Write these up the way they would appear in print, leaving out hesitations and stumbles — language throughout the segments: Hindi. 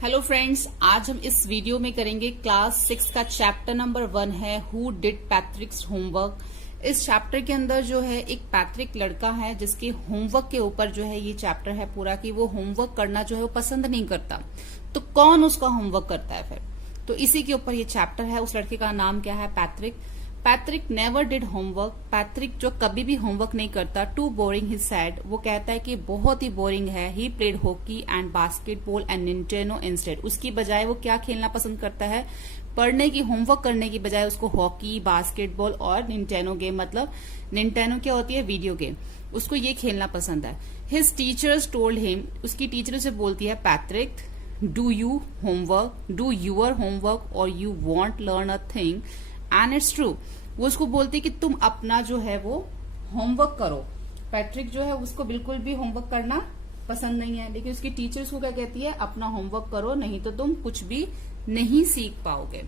हेलो फ्रेंड्स, आज हम इस वीडियो में करेंगे क्लास 6 का चैप्टर नंबर 1 है हु डिड पैट्रिक्स होमवर्क। इस चैप्टर के अंदर जो है एक पैट्रिक लड़का है जिसके होमवर्क के ऊपर जो है ये चैप्टर है पूरा कि वो होमवर्क करना जो है वो पसंद नहीं करता, तो कौन उसका होमवर्क करता है फिर। तो इसी के ऊपर ये चैप्टर है। उस लड़के का नाम क्या है? Patrick. Patrick never did homework. Patrick जो कभी भी होमवर्क नहीं करता। टू बोरिंग ही सैड, वो कहता है कि बहुत ही बोरिंग है। He played hockey and basketball and Nintendo instead. उसकी बजाय वो क्या खेलना पसंद करता है? पढ़ने की, होमवर्क करने की बजाय उसको हॉकी, बास्केटबॉल और निंटेनो गेम, मतलब निंटेनो क्या होती है? Video game. उसको ये खेलना पसंद है। हिज टीचर्स टोल्ड हिम, उसकी टीचर उसे बोलती है, Patrick do you homework, do your homework और you won't learn a thing and it's true. वो उसको बोलती है कि तुम अपना जो है वो होमवर्क करो। पैट्रिक जो है उसको बिल्कुल भी होमवर्क करना पसंद नहीं है, लेकिन उसकी टीचर उसको क्या कहती है? अपना होमवर्क करो, नहीं तो तुम कुछ भी नहीं सीख पाओगे।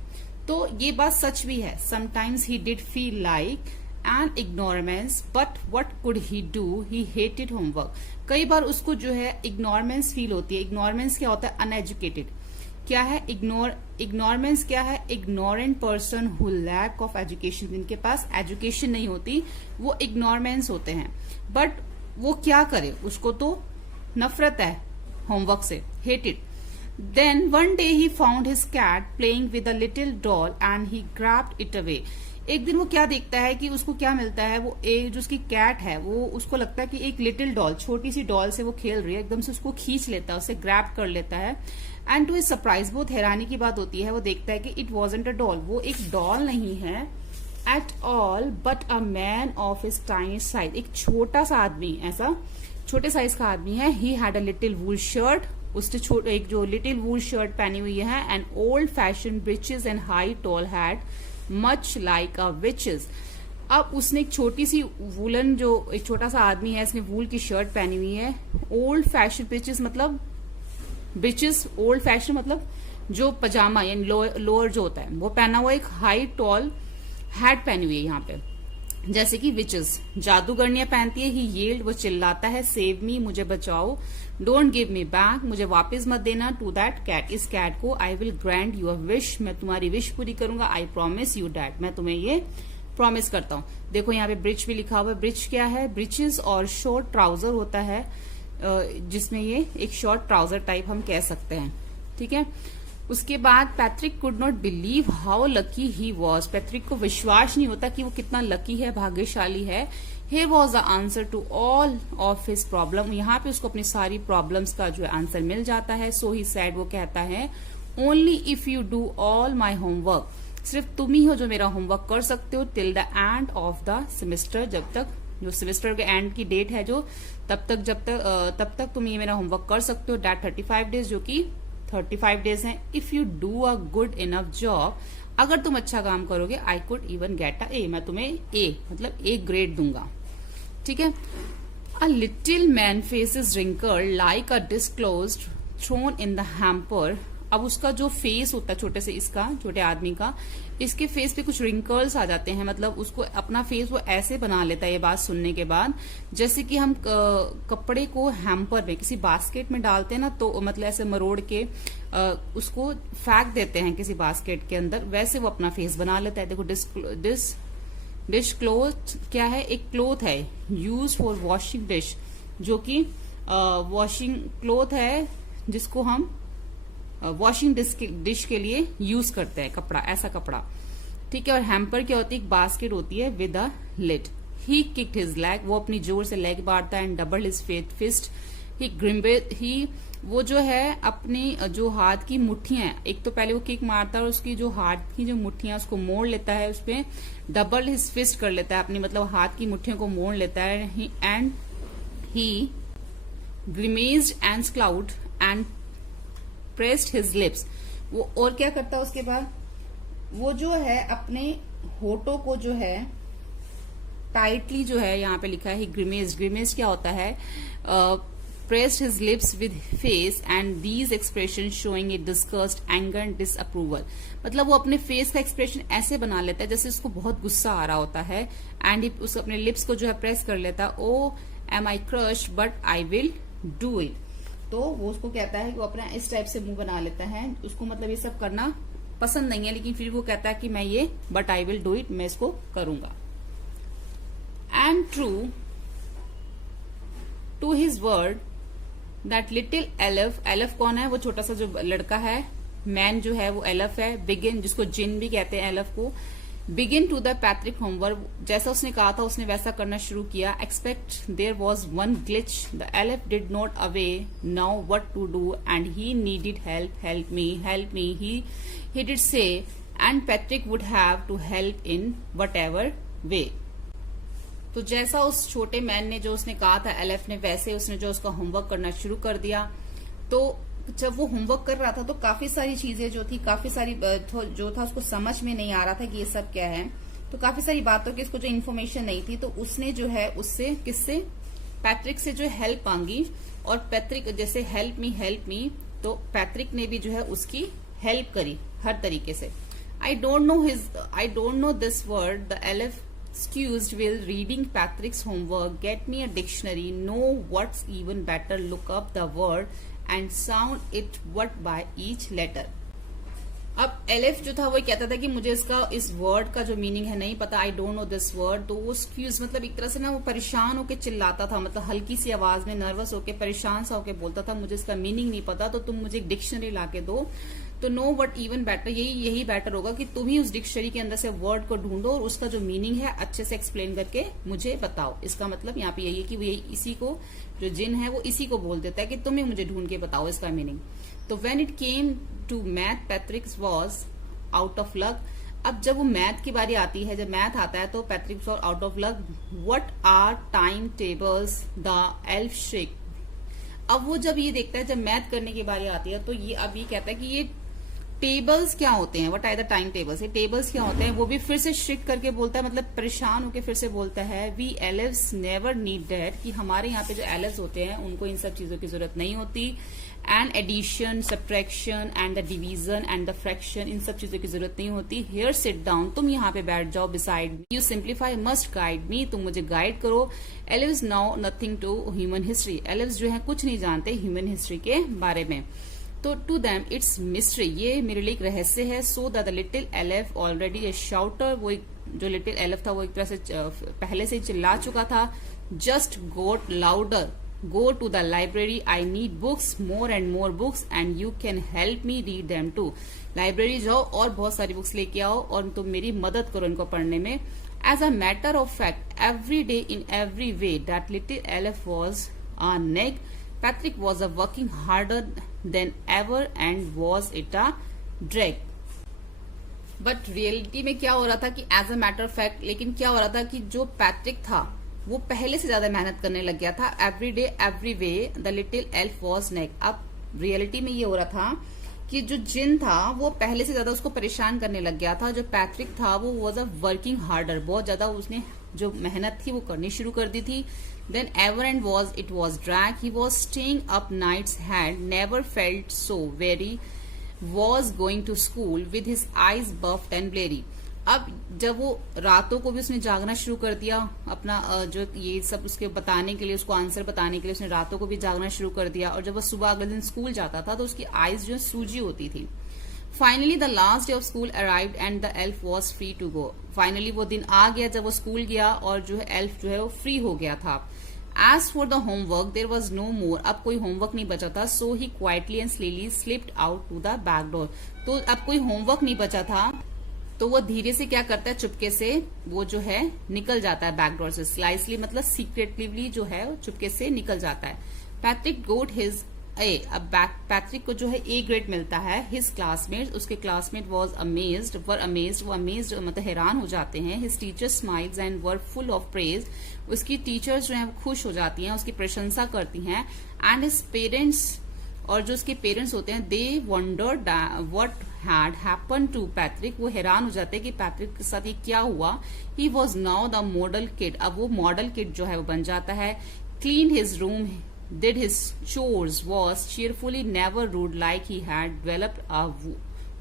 तो ये बात सच भी है। Sometimes he did feel like an ignoramus but what could he do, he hated homework. कई बार उसको जो है इग्नोरमेंस फील होती है। इग्नोरमेंस क्या होता है? अनएजुकेटेड। क्या है इग्नोरमेंस? क्या है? Ignorant person who lack of education, जिनके पास एजुकेशन नहीं होती वो इग्नोरमेंस होते हैं। बट वो क्या करे, उसको तो नफरत है होमवर्क से, hated. Then one day he found his cat playing with a little doll and he grabbed it away. एक दिन वो क्या देखता है कि उसको क्या मिलता है? वो एक जो उसकी कैट है वो उसको लगता है कि एक लिटिल डॉल, छोटी सी डॉल से वो खेल रही है, एकदम से उसको खींच लेता है, उसे ग्रैब कर लेता है। एंड टू हिज सरप्राइज, बहुत हैरानी की बात होती है, वो देखता है कि इट वॉजंट अ डॉल, वो एक डॉल नहीं है at all but a man of his tiny size. एक छोटा सा आदमी, ऐसा छोटे साइज का आदमी है। He had a little wool shirt, उसने एक जो लिटिल वूल शर्ट पहनी हुई है, and old fashion breeches and high tall hat much like a witches. अब उसने एक छोटी सी वूलन, जो एक छोटा सा आदमी है, इसने वूल की शर्ट पहनी हुई है। ओल्ड फैशन ब्रिचेस मतलब ब्रिचेस, ओल्ड फैशन मतलब जो पजामा यानी लोअर जो होता है वो पहना हुआ। एक हाई टॉल हैट पहनी हुई है यहाँ पे, जैसे कि विचेस जादूगरनियां पहनती है। ही येल्ड, वो चिल्लाता है, सेव मी, मुझे बचाओ, डोंट गिव मी बैक, मुझे वापस मत देना, टू दैट कैट, इस कैट को, I will grant your wish, मैं तुम्हारी विश पूरी करूंगा, आई प्रॉमिस यू डैट, मैं तुम्हें ये प्रॉमिस करता हूं। देखो यहाँ पे ब्रिच भी लिखा हुआ है। ब्रिच क्या है? ब्रिचेस और शॉर्ट ट्राउजर होता है, जिसमें ये एक शॉर्ट ट्राउजर टाइप हम कह सकते हैं, ठीक है। उसके बाद Patrick could not believe how lucky he was. Patrick को विश्वास नहीं होता कि वो कितना लकी है, भाग्यशाली है। Here was the answer to all of his problem. यहाँ पे उसको अपनी सारी प्रॉब्लम्स का जो आंसर मिल जाता है। So he said, वो कहता है, only if you do all my homework, सिर्फ तुम ही हो जो मेरा होमवर्क कर सकते हो, till the end of the semester, जब तक जो सेमेस्टर के एंड की डेट है जो, तब तक तुम ये मेरा होमवर्क कर सकते हो। डेट 35 डेज, जो कि 35 डेज हैं। If you do a good enough job, अगर तुम अच्छा काम करोगे, I could even get a A, मैं तुम्हें ए मतलब ए ग्रेड दूंगा, ठीक है। A little man faces wrinkle like a disclosed thrown in the hamper. अब उसका जो फेस होता है छोटे से, इसका छोटे आदमी का, इसके फेस पे कुछ रिंकल्स आ जाते हैं, मतलब उसको अपना फेस वो ऐसे बना लेता है ये बात सुनने के बाद, जैसे कि हम कपड़े को हैम्पर में, किसी बास्केट में डालते हैं ना, तो मतलब ऐसे मरोड़ के उसको फेंक देते हैं किसी बास्केट के अंदर, वैसे वो अपना फेस बना लेता है। देखो डिश क्लोथ क्या है? एक क्लोथ है यूज फॉर वॉशिंग डिश, जो कि वॉशिंग क्लोथ है जिसको हम वॉशिंग डिश के लिए यूज करते हैं, कपड़ा, ऐसा कपड़ा, ठीक है। और हैम्पर क्या होती है? एक बास्केट होती है with a lid. He kicked his leg, वो अपनी जोर से लेग मारता है, and double his fist. He वो जो है अपनी जो हाथ की मुट्ठियां, एक तो पहले वो किक मारता है और उसकी जो हाथ की जो मुट्ठियां उसको मोड़ लेता है, उसपे डबल हिज फिस्ट कर लेता है अपनी, मतलब हाथ की मुट्ठियों को मोड़ लेता है। And he grimaced and scowled and pressed his lips. वो और क्या करता है उसके बाद? वो जो है अपने होठों को जो है टाइटली, जो है यहाँ पे लिखा है ग्रिमेज। ग्रिमेज क्या होता है? Pressed his lips with face and these expression showing A disgust, anger and disapproval. मतलब वो अपने फेस का एक्सप्रेशन ऐसे बना लेता है जैसे उसको बहुत गुस्सा आ रहा होता है, एंड उस अपने लिप्स को जो है प्रेस कर लेता है। Oh am I crushed but I will do it. तो वो उसको कहता है कि वो अपना इस टाइप से मुंह बना लेता है, उसको मतलब ये सब करना पसंद नहीं है, लेकिन फिर वो कहता है कि मैं ये but I will do it, मैं इसको करूंगा। And true to his word that little elf, elf कौन है, वो छोटा सा जो लड़का है, मैन जो है वो एलफ है, बिगिन जिसको जिन भी कहते हैं एलफ को, begin to the Patrick homework, जैसा उसने कहा था उसने वैसा करना शुरू किया। Expect there was one glitch, the elf did not away now what to do and he needed help, help me he did say, and Patrick would have to help in whatever way. तो जैसा उस छोटे मैन ने जो उसने कहा था एलफ ने, वैसे उसने जो उसका होमवर्क करना शुरू कर दिया। तो जब वो होमवर्क कर रहा था तो काफी सारी चीजें जो थी, काफी सारी जो था उसको समझ में नहीं आ रहा था कि ये सब क्या है, तो काफी सारी बातों की इसको जो इन्फॉर्मेशन नहीं थी, तो उसने जो है उससे किससे, पैट्रिक से जो है हेल्प मांगी, और पैट्रिक जैसे हेल्प मी, तो पैट्रिक ने भी जो है उसकी हेल्प करी हर तरीके से। I don't know this word, the elf excused while reading Patrick's homework, get me a dictionary, know what's even better, look up the word and sound it what by each letter। अब एलएफ जो था वो कहता था कि मुझे इस वर्ड का जो मीनिंग है नहीं पता, आई डोंट नो दिस वर्ड, तो वो एक्सक्यूज मतलब एक तरह से ना वो परेशान होके चिल्लाता था, मतलब हल्की सी आवाज में नर्वस होके परेशान सा होके बोलता था, मुझे इसका मीनिंग नहीं पता, तो तुम मुझे एक डिक्शनरी लाके दो। तो नो वट इवन बेटर, यही बेटर होगा कि तुम ही उस डिक्शनरी के अंदर से वर्ड को ढूंढो और उसका जो मीनिंग है अच्छे से एक्सप्लेन करके मुझे बताओ। इसका मतलब यहाँ पे यही है कि वो इसी को जो जिन है वो इसी को बोल देता है कि तुम्हें मुझे ढूंढ के बताओ इसका मीनिंग। तो when it came to math, Patrick was out of luck. अब जब वो मैथ की बारी आती है, जब मैथ आता है तो Patrick was out of luck. What are time tables, the elf shake. अब वो जब ये देखता है, जब मैथ करने की बारी आती है तो ये अब ये कहता है कि ये टेबल्स क्या होते हैं, what are the time tables, ये टेबल्स क्या होते हैं, वो भी फिर से स्ट्रिक्ट करके बोलता है, मतलब परेशान होकर फिर से बोलता है, वी एलिव्स नेवर नीड दैट, कि हमारे यहाँ पे जो एलिव्स होते हैं उनको इन सब चीजों की जरूरत नहीं होती। And addition, subtraction and the division and the fraction, इन सब चीजों की जरूरत नहीं होती। हियर सिट डाउन, तुम यहाँ पे बैठ जाओ, beside me, you simplify must guide me, तुम मुझे गाइड करो। Elves now nothing to human history, elves जो है कुछ नहीं जानते ह्यूमन हिस्ट्री के बारे में। तो टू दैम इट्स मिस्ट्री, ये मेरे लिए एक रहस्य है। So the little elf already a shouter, वो जो लिटिल एलेफ था वो एक तरह से पहले से चिल्ला चुका था। Just got louder, go to the library, I need books, more and more books and you can help me read them too. Library जाओ और बहुत सारी बुक्स लेके आओ और तुम मेरी मदद करो इनको पढ़ने में। As a matter of fact, every day in every way that little elf was a nag, Patrick was working harder than ever and was it a drag। But reality में क्या हो रहा था कि as a matter of fact, लेकिन क्या हो रहा था कि जो पैट्रिक था वो पहले से ज्यादा मेहनत करने लग गया था। Every day every way the little elf was neck. अब रियलिटी में ये हो रहा था कि जो जिन था वो पहले से ज्यादा उसको परेशान करने लग गया था। जो पैट्रिक था वो वॉज अ वर्किंग हार्डर, बहुत ज्यादा उसने जो मेहनत थी वो करनी शुरू कर दी थी। Then ever and it was drag, he was staying up nights, had never felt so very, was going to school with his eyes buffed and bleary। अब जब वो रातों को भी उसने जागना शुरू कर दिया, अपना जो ये सब उसके बताने के लिए, उसको आंसर बताने के लिए उसने रातों को भी जागना शुरू कर दिया। और जब वो सुबह अगले दिन स्कूल जाता था तो उसकी आईज जो सूजी होती थी। Finally the last day of school arrived and the elf was free to go. फाइनली वो दिन आ गया जब वो स्कूल गया और जो है एल्फ जो है वो फ्री हो गया था। As for the homework there was no more, अब कोई होमवर्क नहीं बचा था। So he quietly and slyly slipped out to the back door, तो अब कोई होमवर्क नहीं बचा था तो वो धीरे से क्या करता है, चुपके से वो जो है निकल जाता है बैक डोर से। स्लाइसली मतलब सीक्रेटली जो है चुपके से निकल जाता है। पैट्रिक गोट हिज ए, अब पैट्रिक को जो है ए ग्रेड मिलता है। हिज क्लासमेट, उसके classmate was amazed, were amazed, वो अमेज्ड मतलब हैरान हो जाते हैं। His teacher smiles and were full of praise, उसकी टीचर्स जो है वो खुश हो जाती हैं, उसकी प्रशंसा करती हैं। एंड हिज पेरेंट्स, और जो उसके पेरेंट्स होते हैं, they wondered what had happen to Patrick, वो हैरान हो जाते हैं कि पैट्रिक के साथ ये क्या हुआ। He was now the model kid, अब वो मॉडल किड जो है वो बन जाता है। Clean his room, did his chores, was cheerfully, never rude, like he had developed a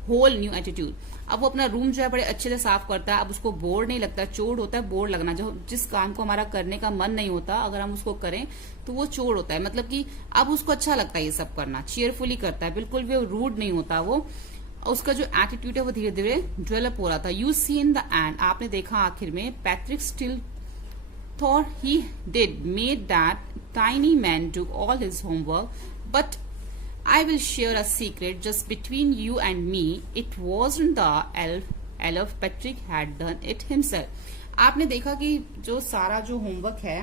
whole new attitude. अब वो अपना रूम जो है बड़े अच्छे से साफ करता है, अब उसको बोर नहीं लगता। चोर होता है बोर लगना, जो जिस काम को हमारा करने का मन नहीं होता अगर हम उसको करें तो वो चोर होता है, मतलब कि अब उसको अच्छा लगता है ये सब करना, चेयरफुली करता है, बिल्कुल भी रूड नहीं होता वो। उसका जो एटीट्यूड है वो धीरे धीरे डेवलप हो रहा था। You see in the end, आपने देखा आखिर में, Patrick still thought he did made that tiny man do all his homework, but I will share a secret just between you and me. It wasn't the elf. Patrick had done it himself. आपने देखा कि जो सारा जो होमवर्क है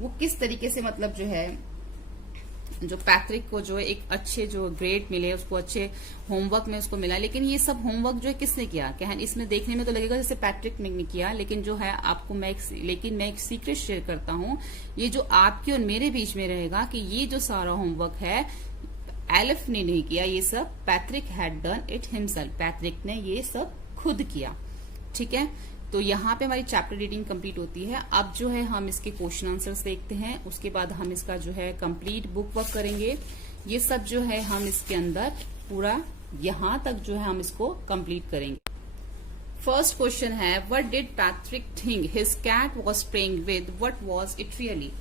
वो किस तरीके से, मतलब जो है जो पैट्रिक को जो है एक अच्छे जो ग्रेड मिले, उसको अच्छे होमवर्क में उसको मिला, लेकिन ये सब होमवर्क जो है किसने किया? क्या है इसमें देखने में तो लगेगा जैसे पैट्रिक ने किया, लेकिन जो है आपको मैं एक सीक्रेट शेयर करता हूं, ये जो आपके और मेरे बीच में रहेगा कि ये जो सारा होमवर्क है एलिफ ने नहीं किया, ये सब Patrick had done it himself, Patrick ने ये सब खुद किया। ठीक है, तो यहाँ पे हमारी चैप्टर रीडिंग कंप्लीट होती है। अब जो है हम इसके क्वेश्चन आंसर्स देखते हैं, उसके बाद हम इसका जो है कंप्लीट बुक वर्क करेंगे। ये सब जो है हम इसके अंदर पूरा यहाँ तक जो है हम इसको कंप्लीट करेंगे। फर्स्ट क्वेश्चन है, what did Patrick think his cat was playing with, what was it really?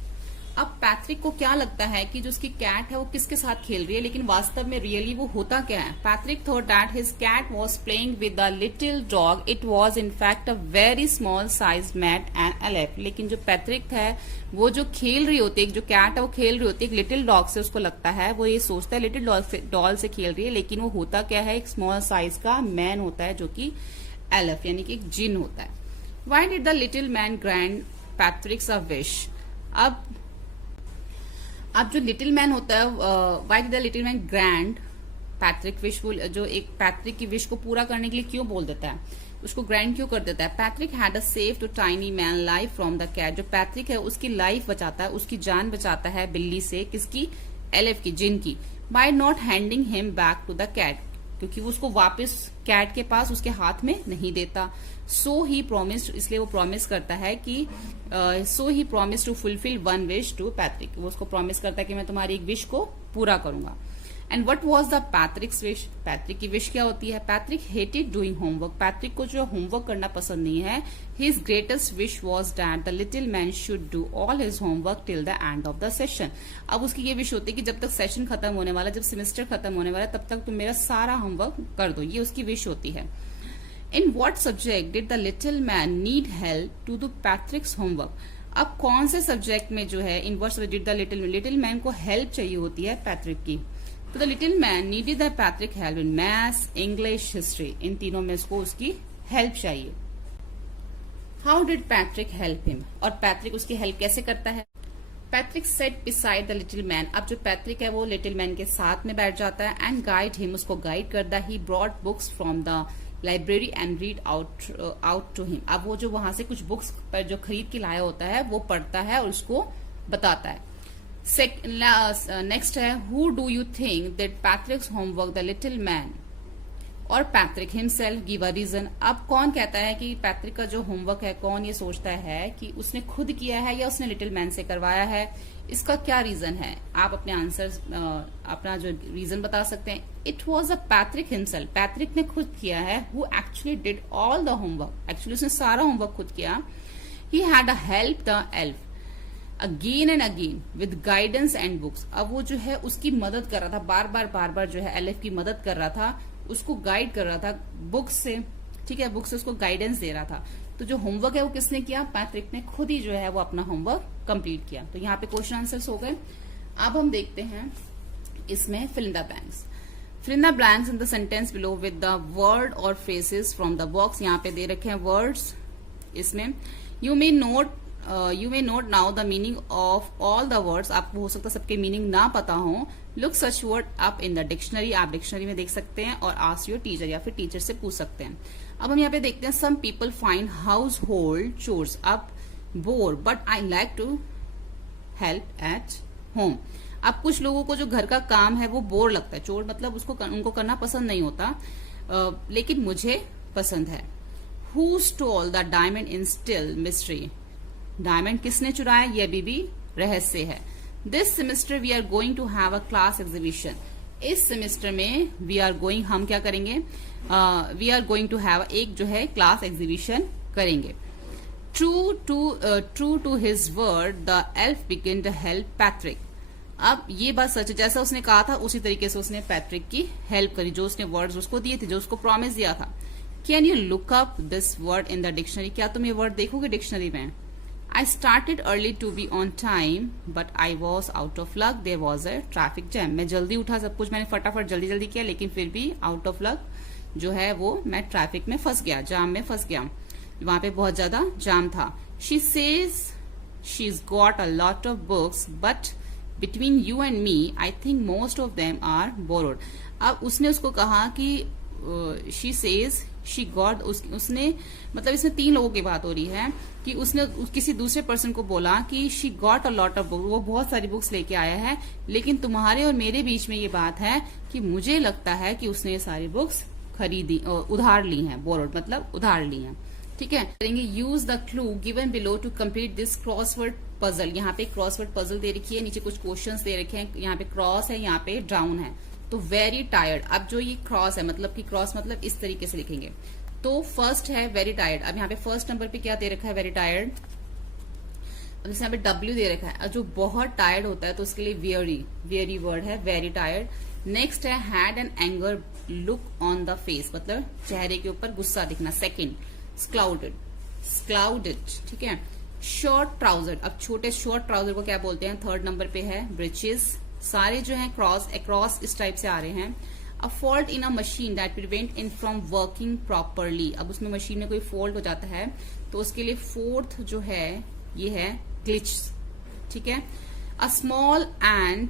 अब पैट्रिक को क्या लगता है कि जो उसकी कैट है वो किसके साथ खेल रही है, लेकिन वास्तव में रियली वो होता क्या है? Patrick thought that his cat was playing with a little dog, it was in fact a very small size mat and elf. लेकिन जो पैट्रिक है वो जो खेल रही होती है, जो कैट है वो खेल रही होती है एक लिटिल डॉग से, उसको लगता है, वो ये सोचता है लिटिल डॉल से खेल रही है, लेकिन वो होता क्या है, एक स्मॉल साइज का मैन होता है जो कि एलेफ यानी कि एक जिन होता है। Why did the little man grant पैट्रिक्स a wish? अब जो लिटिल मैन होता है, why did the little man grand Patrick wish, जो एक पैट्रिक की विश को पूरा करने के लिए क्यों बोल देता है, उसको ग्रैंड क्यों कर देता है? Patrick had a save to tiny man life from the cat, जो पैट्रिक है उसकी लाइफ बचाता है, उसकी जान बचाता है बिल्ली से, किसकी? एलेफ की, जिन की। By not handing him back to the cat, क्योंकि वो उसको वापस कैट के पास उसके हाथ में नहीं देता। सो ही प्रॉमिस्ड, इसलिए वो प्रॉमिस करता है कि so he promise to fulfil one wish to Patrick, वो उसको प्रॉमिस करता है कि मैं तुम्हारी एक विश को पूरा करूंगा। And what was the पैट्रिक्स wish? Patrick की विश क्या होती है? Patrick hated doing homework, Patrick को जो होमवर्क करना पसंद नहीं है। His greatest wish was that the little man should do all his homework till the end of the session. अब उसकी ये विश होती है कि जब तक सेशन खत्म होने वाला, जब सेमेस्टर खत्म होने वाला, तब तक तुम मेरा सारा होमवर्क कर दो, ये उसकी विश होती है। In what subject did the little man need help to do Patrick's homework? अब कौन से सब्जेक्ट में जो है in what subject did the little man को हेल्प चाहिए होती है पैट्रिक की? तो the little man needed the Patrick help in maths, English, history, इन तीनों में उसको उसकी हेल्प चाहिए। How did Patrick help him? और पैट्रिक उसकी हेल्प कैसे करता है? Patrick set beside the little man, अब जो पैट्रिक है वो लिटिल मैन के साथ में बैठ जाता है। एंड गाइड हिम, उसको गाइड करता है। He brought books from the library and read out to him, अब वो जो वहां से कुछ बुक्स पर जो खरीद के लाया होता है वो पढ़ता है और उसको बताता है। नेक्स्ट है, who do you think that Patrick's homework the little man और Patrick himself give a reason? अब कौन कहता है कि पैट्रिक का जो होमवर्क है, कौन ये सोचता है कि उसने खुद किया है या उसने लिटिल मैन से करवाया है? इसका क्या रीजन है? आप अपने आंसर, अपना जो रीजन बता सकते हैं। It was a Patrick himself, Patrick ने खुद किया है। Who actually did all the homework, actually उसने सारा होमवर्क खुद किया। ही had a help the elf again and again with guidance and books, अब वो जो है उसकी मदद कर रहा था, बार बार जो है एल्फ की मदद कर रहा था, उसको गाइड कर रहा था बुक्स से। ठीक है, बुक्स से उसको गाइडेंस दे रहा था। तो जो होमवर्क है वो किसने किया? पैट्रिक ने खुद ही जो है वो अपना होमवर्क कंप्लीट किया। तो यहाँ पे क्वेश्चन आंसर्स हो गए। अब हम देखते हैं इसमें fill in the blanks. Fill in the blanks in the sentence below with the word और फ्रेजेस फ्रॉम द बॉक्स। यहाँ पे दे रखे हैं वर्ड्स, इसमें you may note now the meaning of all the words. आपको हो सकता है सबके मीनिंग ना पता हो। Look such word up in the dictionary, आप डिक्शनरी में देख सकते हैं, और आस्क योर टीचर, या फिर टीचर से पूछ सकते हैं। अब हम यहाँ पे देखते हैं, some people find household chores a bore but I like to help at home. अब कुछ लोगों को जो घर का काम है वो बोर लगता है, चोर मतलब उनको करना पसंद नहीं होता, लेकिन मुझे पसंद है। Who stole the diamond in still mystery, diamond किसने चुराया ये अभी भी रहस्य है। This semester we are going to have a class exhibition, इस सेमेस्टर में वी आर गोइंग, हम क्या करेंगे, we are going to have एक जो है क्लास एग्जीबिशन करेंगे। True to his word the elf began to help Patrick. अब ये बात सच है, जैसा उसने कहा था उसी तरीके से उसने पैट्रिक की हेल्प करी, जो उसने वर्ड्स उसको दिए थे, जो उसको प्रॉमिस दिया था। Can you look up this word in the dictionary, क्या तुम ये वर्ड देखोगे डिक्शनरी में। I started early to be on time, but I was out of luck. There was a traffic jam. मैं जल्दी उठा, सब कुछ मैंने फटाफट जल्दी जल्दी किया, लेकिन फिर भी आउट ऑफ लक जो है वो मैं ट्रैफिक में फंस गया, जाम में फंस गया, वहां पे बहुत ज्यादा जाम था। She says she's got a lot of books, but between you and me, I think most of them are borrowed. अब उसने उसको कहा कि she says she got, उसने मतलब इसमें 3 लोगों की बात हो रही है कि उसने किसी दूसरे पर्सन को बोला कि she got a lot of book, वो बहुत सारी बुक्स लेके आया है, लेकिन तुम्हारे और मेरे बीच में ये बात है कि मुझे लगता है कि उसने ये सारी बुक्स खरीदी, उधार ली हैं, बोरोड मतलब उधार ली हैं। ठीक है, करेंगे use the clue given below to complete this crossword puzzle. यहाँ पे क्रॉसवर्ड पजल दे रखी है, नीचे कुछ क्वेश्चंस दे रखे हैं, यहाँ पे क्रॉस है, यहाँ पे डाउन है, तो वेरी टायर्ड। अब जो ये क्रॉस है मतलब कि क्रॉस मतलब इस तरीके से लिखेंगे, तो फर्स्ट है वेरी टायर्ड। अब यहाँ पे फर्स्ट नंबर पे क्या दे रखा है, वेरी टायर्ड। अब जैसे यहाँ पे डब्ल्यू दे रखा है, जो बहुत टायर्ड होता है तो उसके लिए वेरी वर्ड है, वेरी टायर्ड। नेक्स्ट है had an anger look on the face, मतलब चेहरे के ऊपर गुस्सा दिखना। सेकेंड स्क्लाउडेड, ठीक है। शॉर्ट ट्राउजर, अब छोटे शॉर्ट ट्राउजर को क्या बोलते हैं, थर्ड नंबर पे है ब्रिचेस। सारे जो है क्रॉस अक्रॉस इस टाइप से आ रहे हैं। A fault in a machine that prevent in from working properly, अब उसमें मशीन में कोई फॉल्ट हो जाता है तो उसके लिए फोर्थ जो है ये है ग्लिच, ठीक है। A small and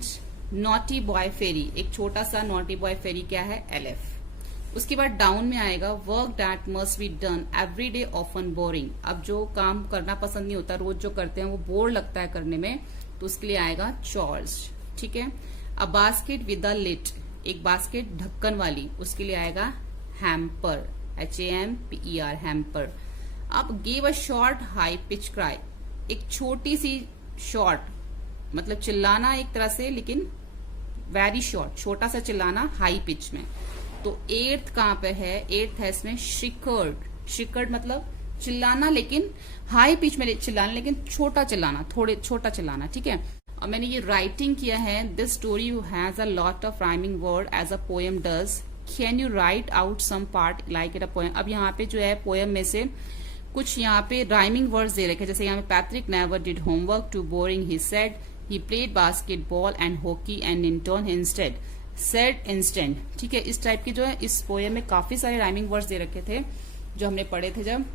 naughty boy fairy, एक छोटा सा नॉटी बॉय फेरी क्या है, एलएफ। उसके बाद डाउन में आएगा work that must be done every day often boring, अब जो काम करना पसंद नहीं होता, रोज जो करते हैं वो बोर लगता है करने में, तो उसके लिए आएगा चॉर्स, ठीक है। A basket with a lid, एक बास्केट ढक्कन वाली, उसके लिए आएगा हैम्पर, HAMPER हैम्पर। अब give a short high pitch cry, एक छोटी सी शॉर्ट मतलब चिल्लाना एक तरह से, लेकिन वेरी शॉर्ट, छोटा सा चिल्लाना हाई पिच में। तो 8th कहां पे है, 8th है इसमें शिकर्ड मतलब चिल्लाना, लेकिन हाई पिच में चिल्लाना, लेकिन छोटा चिल्लाना, थोड़े छोटा चिल्लाना, ठीक है। और मैंने ये राइटिंग किया है, this story has a lot of rhyming word as a poem does, can you write out some part like it a poem. अब यहाँ पे जो है पोएम में से कुछ यहाँ पे राइमिंग वर्ड्स दे रखे, जैसे यहाँ पे Patrick never did homework too boring, he said he played basketball and hockey and intern instead, said instant, ठीक है। इस टाइप की जो है इस पोएम में काफी सारे राइमिंग वर्ड्स दे रखे थे जो हमने पढ़े थे जब,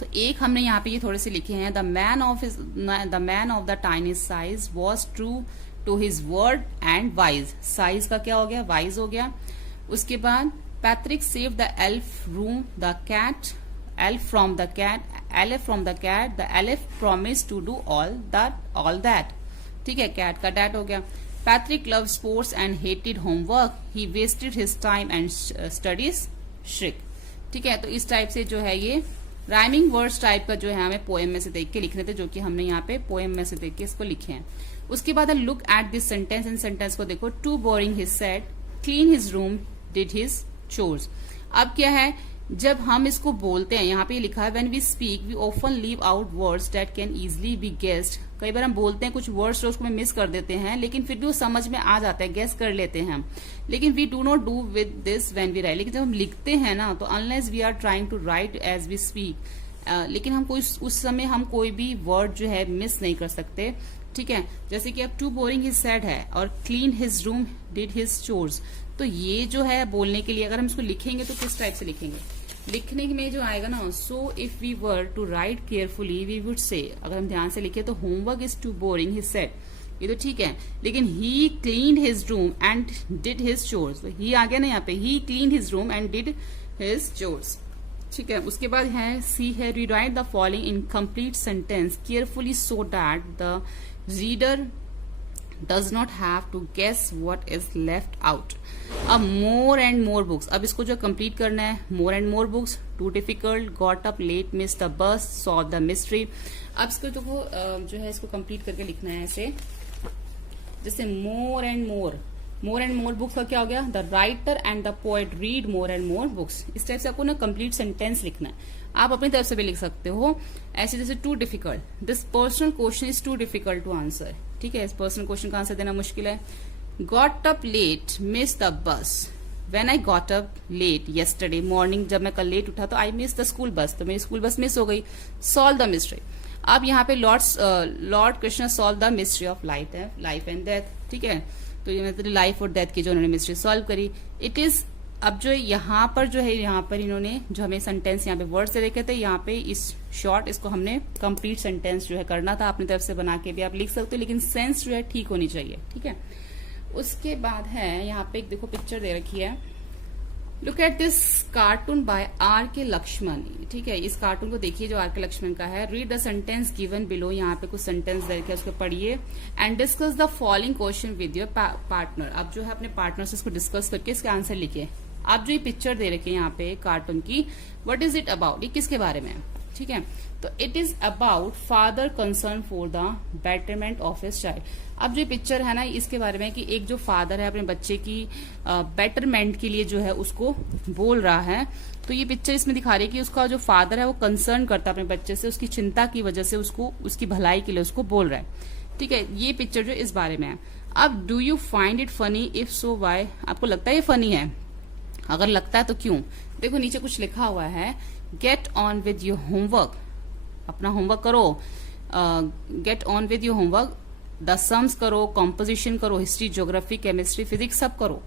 तो एक हमने यहाँ पे ये थोड़े से लिखे हैं। The man of the tiny size was true to his word and wise, size का क्या हो गया, वाइज हो गया। उसके बाद Patrick save the elf from the cat, elf from the cat, the elf promise to do all that, ठीक है, कैट का डैट हो गया। Patrick love sports and hated homework, he wasted his time and studies shirk, ठीक है। तो इस टाइप से जो है ये राइमिंग वर्ड्स टाइप का जो है हमें पोएम में से देख के लिखने थे, जो कि हमने यहाँ पे पोएम में से देख के इसको लिखे हैं। उसके बाद लुक एट दिस सेंटेंस, इन सेंटेंस को देखो, too boring his said clean his room did his chores. अब क्या है, जब हम इसको बोलते हैं, यहाँ पे लिखा है when we speak we often leave out words that can easily be guessed, कई बार हम बोलते हैं कुछ वर्ड्स उसको मिस कर देते हैं, लेकिन फिर भी वो समझ में आ जाता है, गेस कर लेते हैं हम, लेकिन we do not do with this when we write. लेकिन जब हम लिखते हैं ना, तो unless we are trying to write as we speak, लेकिन हम कोई उस समय हम कोई भी वर्ड जो है मिस नहीं कर सकते, ठीक है। जैसे कि अब टू बोरिंग हिज सेड है और clean his room did his chores, तो ये जो है बोलने के लिए अगर हम इसको लिखेंगे तो किस टाइप से लिखेंगे, लिखने में जो आएगा ना, so if we were to write carefully we would say, अगर हम ध्यान से लिखे तो homework is too boring his said, ये तो ठीक है, लेकिन he cleaned his room and did his chores, he आ गया ना यहाँ पे, he cleaned his room and did his chores, ठीक है। उसके बाद है सी है rewrite the following incomplete sentence carefully so that the reader does not have to guess what is left out. अब more and more books, अब इसको जो कंप्लीट करना है, more and more books, too difficult, got up late, missed the bus, solved the mystery। अब इसको जो है इसको कंप्लीट करके लिखना है ऐसे, जैसे more and more, more and more books का क्या हो गया, the writer and the poet read more and more books. इस टाइप से आपको ना कंप्लीट सेंटेंस लिखना है, आप अपनी तरफ से भी लिख सकते हो ऐसे, जैसे too difficult, this personal question is too difficult to answer, ठीक है, इस पर्सनल क्वेश्चन का आंसर देना मुश्किल है। Got up late miss the bus, when I got up late yesterday morning, जब मैं कल लेट उठा तो I miss the school bus, तो मेरी स्कूल बस मिस हो गई। सॉल्व द मिस्ट्री, अब यहाँ पे Lord Krishna solve the mystery of life and death, ठीक है, तो ये मतलब लाइफ और डेथ की जो उन्होंने मिस्ट्री सॉल्व करी। इट इज, अब जो यहाँ पर जो है, यहाँ पर इन्होंने जो हमें सेंटेंस यहाँ पे वर्ड से देखे थे, यहाँ पे इस शॉर्ट इसको हमने कंप्लीट सेंटेंस जो है करना था, अपनी तरफ से बना के भी आप लिख सकते हो, लेकिन सेंस जो है ठीक होनी चाहिए, ठीक है। उसके बाद है यहाँ पे एक देखो पिक्चर दे रखी है, look at this cartoon by R K Laxman, ठीक है, इस कार्टून को देखिए जो आर के लक्ष्मण का है। Read the sentence given below, यहाँ पे कुछ सेंटेंस दे रखे उसको पढ़िए, and discuss the following question with your partner, अब जो है अपने पार्टनर से इसको डिस्कस करके इसका आंसर लिखिए। आप जो ये पिक्चर दे रखे हैं यहाँ पे कार्टून की, व्हाट इज इट अबाउट, ये किसके बारे में है, ठीक है, तो it is about father concern for the betterment of his child. अब जो पिक्चर है ना, इसके बारे में कि एक जो फादर है अपने बच्चे की बेटरमेंट के लिए जो है उसको बोल रहा है, तो ये पिक्चर इसमें दिखा रही है कि उसका जो फादर है वो कंसर्न करता है अपने बच्चे से, उसकी चिंता की वजह से उसको उसकी भलाई के लिए उसको बोल रहा है, ठीक है, ये पिक्चर जो इस बारे में है। अब do you find it funny, if so why, आपको लगता है ये फनी है, अगर लगता है तो क्यों। देखो नीचे कुछ लिखा हुआ है, get on with your homework, अपना होमवर्क करो, get on with your homework, the sums करो, कॉम्पोजिशन करो, हिस्ट्री, ज्योग्राफी, केमिस्ट्री, फिजिक्स सब करो,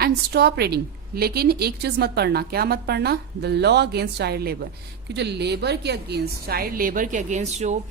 एंड स्टॉप रीडिंग, लेकिन एक चीज मत पढ़ना, क्या मत पढ़ना, the law against child labour, कि जो लेबर के अगेंस्ट, चाइल्ड लेबर के अगेंस्ट जो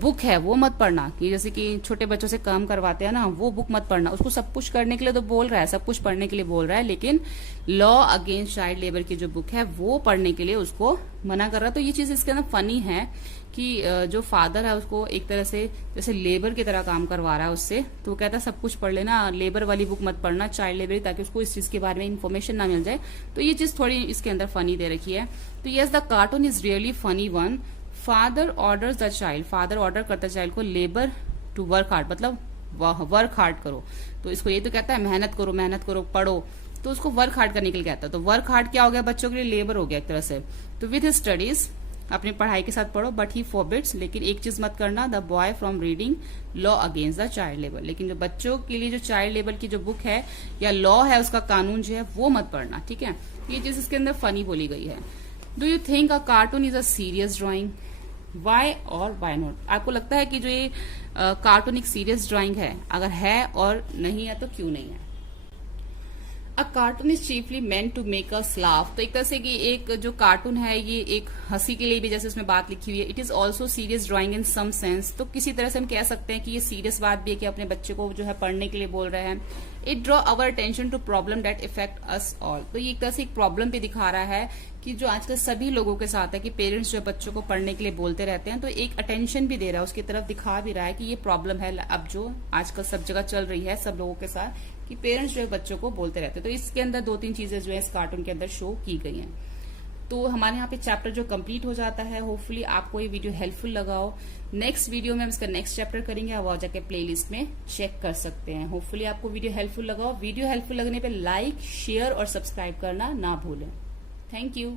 बुक है वो मत पढ़ना, कि जैसे कि छोटे बच्चों से काम करवाते हैं ना, वो बुक मत पढ़ना। उसको सब कुछ करने के लिए तो बोल रहा है, सब कुछ पढ़ने के लिए बोल रहा है, लेकिन लॉ अगेंस्ट चाइल्ड लेबर की जो बुक है वो पढ़ने के लिए उसको मना कर रहा है। तो ये चीज इसके अंदर फनी है कि जो फादर है उसको एक तरह से जैसे लेबर की तरह काम करवा रहा है उससे, तो वो कहता है सब कुछ पढ़ लेना, लेबर वाली बुक मत पढ़ना, चाइल्ड लेबर, ताकि उसको इस चीज के बारे में इन्फॉर्मेशन ना मिल जाए। तो ये चीज थोड़ी इसके अंदर फनी दे रखी है। तो yes, the cartoon is really funny one. Father orders the child, father order करता है चाइल्ड को लेबर टू वर्क हार्ड, मतलब वर्क हार्ड करो, तो इसको ये तो कहता है मेहनत करो, पढ़ो, तो उसको वर्क हार्ड करने के लिए कहता है। तो वर्क हार्ड क्या हो गया, बच्चों के लिए लेबर हो गया एक तरह से। तो विथ हिज स्टडीज, अपनी पढ़ाई के साथ पढ़ो, बट ही फॉरबिड्स, लेकिन एक चीज मत करना, the boy from reading law against the child labour, लेकिन जो बच्चों के लिए जो चाइल्ड लेबर की जो बुक है या लॉ है उसका कानून जो है वो मत पढ़ना, ठीक है। ये चीज इसके अंदर फनी बोली गई है। Do you think a cartoon is a serious drawing, why और वाई नॉट, आपको लगता है कि जो ये कार्टून एक सीरियस ड्राइंग है, अगर है और नहीं है तो क्यों नहीं है। A cartoon is chiefly meant to make us laugh, तो एक तरह से कि एक जो कार्टून है ये एक हंसी के लिए भी, जैसे उसमें बात लिखी हुई है, it is also serious drawing in some sense, तो किसी तरह से हम कह सकते हैं कि ये सीरियस बात भी है कि अपने बच्चे को जो है पढ़ने के लिए बोल रहे हैं। It draw our attention to problem that affect us all, तो ये एक तरह से एक प्रॉब्लम भी दिखा रहा है कि जो आजकल सभी लोगों के साथ है कि पेरेंट्स जो बच्चों को पढ़ने के लिए बोलते रहते हैं, तो एक अटेंशन भी दे रहा है, उसकी तरफ दिखा भी रहा है कि ये प्रॉब्लम है अब जो आजकल सब जगह चल रही है सब लोगों के साथ, कि पेरेंट्स जो है बच्चों को बोलते रहते हैं। तो इसके अंदर 2-3 चीजें जो है इस कार्टून के अंदर शो की गई हैं। तो हमारे यहाँ पे चैप्टर जो कंप्लीट हो जाता है। होपफुली आपको ये वीडियो हेल्पफुल लगा हो। नेक्स्ट वीडियो में हम इसका नेक्स्ट चैप्टर करेंगे, आप वहां जाके प्लेलिस्ट में चेक कर सकते हैं। होपफुली आपको वीडियो हेल्पफुल लगा हो। वीडियो हेल्पफुल लगने पे लाइक, शेयर और सब्सक्राइब करना ना भूलें। Thank you.